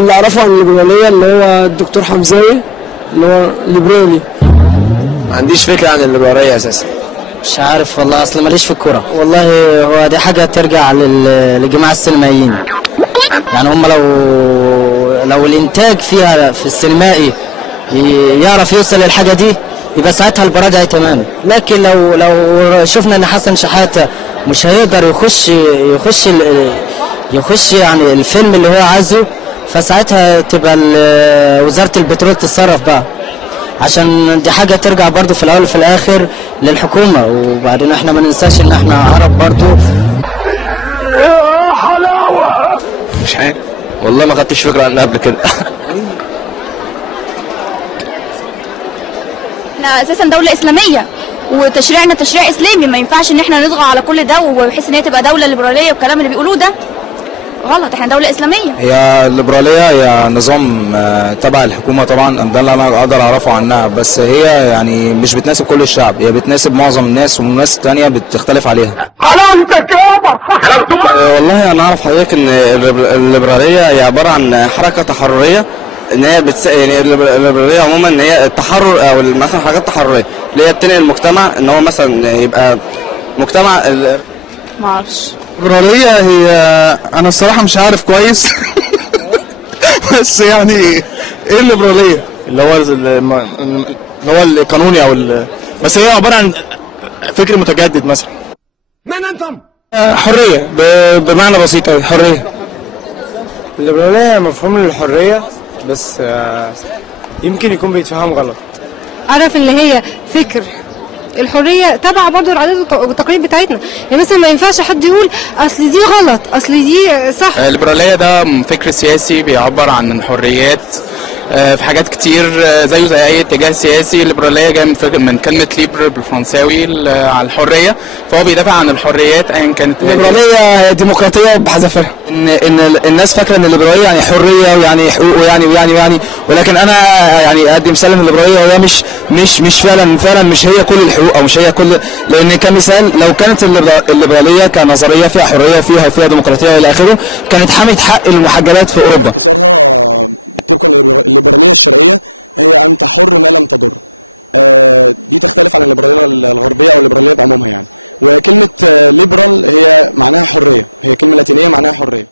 اللي اعرفه عن الليبراليه اللي هو الدكتور حمزاوي اللي هو ليبرالي. ما عنديش فكره عن الليبراليه اساسا. مش عارف والله، اصل ماليش في الكوره والله. هو دي حاجه ترجع للجماعه السينمائيين، يعني هم لو الانتاج فيها في السينمائي يعرف يوصل للحاجه دي يبقى ساعتها البراجع تمام. لكن لو شفنا ان حسن شحاته مش هيقدر يخش يعني الفيلم اللي هو عايزه، فساعتها تبقى وزاره البترول تتصرف بقى، عشان دي حاجه ترجع برضو في الاول وفي الاخر للحكومه. وبعدين احنا ما ننساش ان احنا عرب برضو. مش عارف والله، ما خدتش فكره عنها قبل كده. احنا اساسا دوله اسلاميه وتشريعنا تشريع اسلامي، ما ينفعش ان احنا نطغى على كل ده وبحيث ان هي تبقى دوله ليبراليه والكلام اللي بيقولوه ده غلط. احنا دوله اسلاميه. هي الليبراليه هي نظام تبع الحكومه طبعا، ده اللي انا اقدر اعرفه عنها، بس هي يعني مش بتناسب كل الشعب، هي بتناسب معظم الناس وناس تانية بتختلف عليها. حلاوتك يابا والله انا اعرف حضرتك ان الليبراليه هي عباره عن حركه تحرريه، ان هي يعني الليبراليه عموما ان هي التحرر او مثلا حاجات تحرريه اللي هي بتنقل المجتمع ان هو مثلا يبقى مجتمع. ما اعرفش. الليبراليه هي انا الصراحه مش عارف كويس. بس يعني ايه الليبراليه؟ اللي هو القانوني بس هي عباره عن فكر متجدد مثلا. من انتم؟ حريه بمعنى بسيط قوي، حريه. الليبراليه مفهوم للحريه بس يمكن يكون بيتفهم غلط. اعرف اللي هي فكر الحريه تبع برضه العادات والتقاليد بتاعتنا، يعني مثلا ما ينفعش حد يقول اصل دي غلط اصل دي صح. الليبراليه ده فكر سياسي بيعبر عن الحريات في حاجات كتير زيه زي اي اتجاه سياسي. الليبراليه جايه من كلمه ليبر بالفرنساوي على الحريه، فهو بيدافع عن الحريات ايا كانت. الليبراليه ديمقراطيه بحذافيرها، ان الناس فاكره ان الليبراليه يعني حريه ويعني حقوق ويعني ولكن انا يعني ادي مثال ان الليبراليه هي مش فعلا مش هي كل الحقوق او مش هي كل، لان كمثال لو كانت الليبراليه كنظريه فيها حريه فيها ديمقراطيه الى اخره كانت حمت حق المحجبات في اوروبا. اختصارها طبقا الليبراليه الشرقيه هي انت حر ما لم تضر. دي تختلف عن الليبراليه الغربيه او الليبراليه بعمومها يعني. وكلمه ليبرال هي معناها حريه، هي كلمه لاتينيه معناها حريه.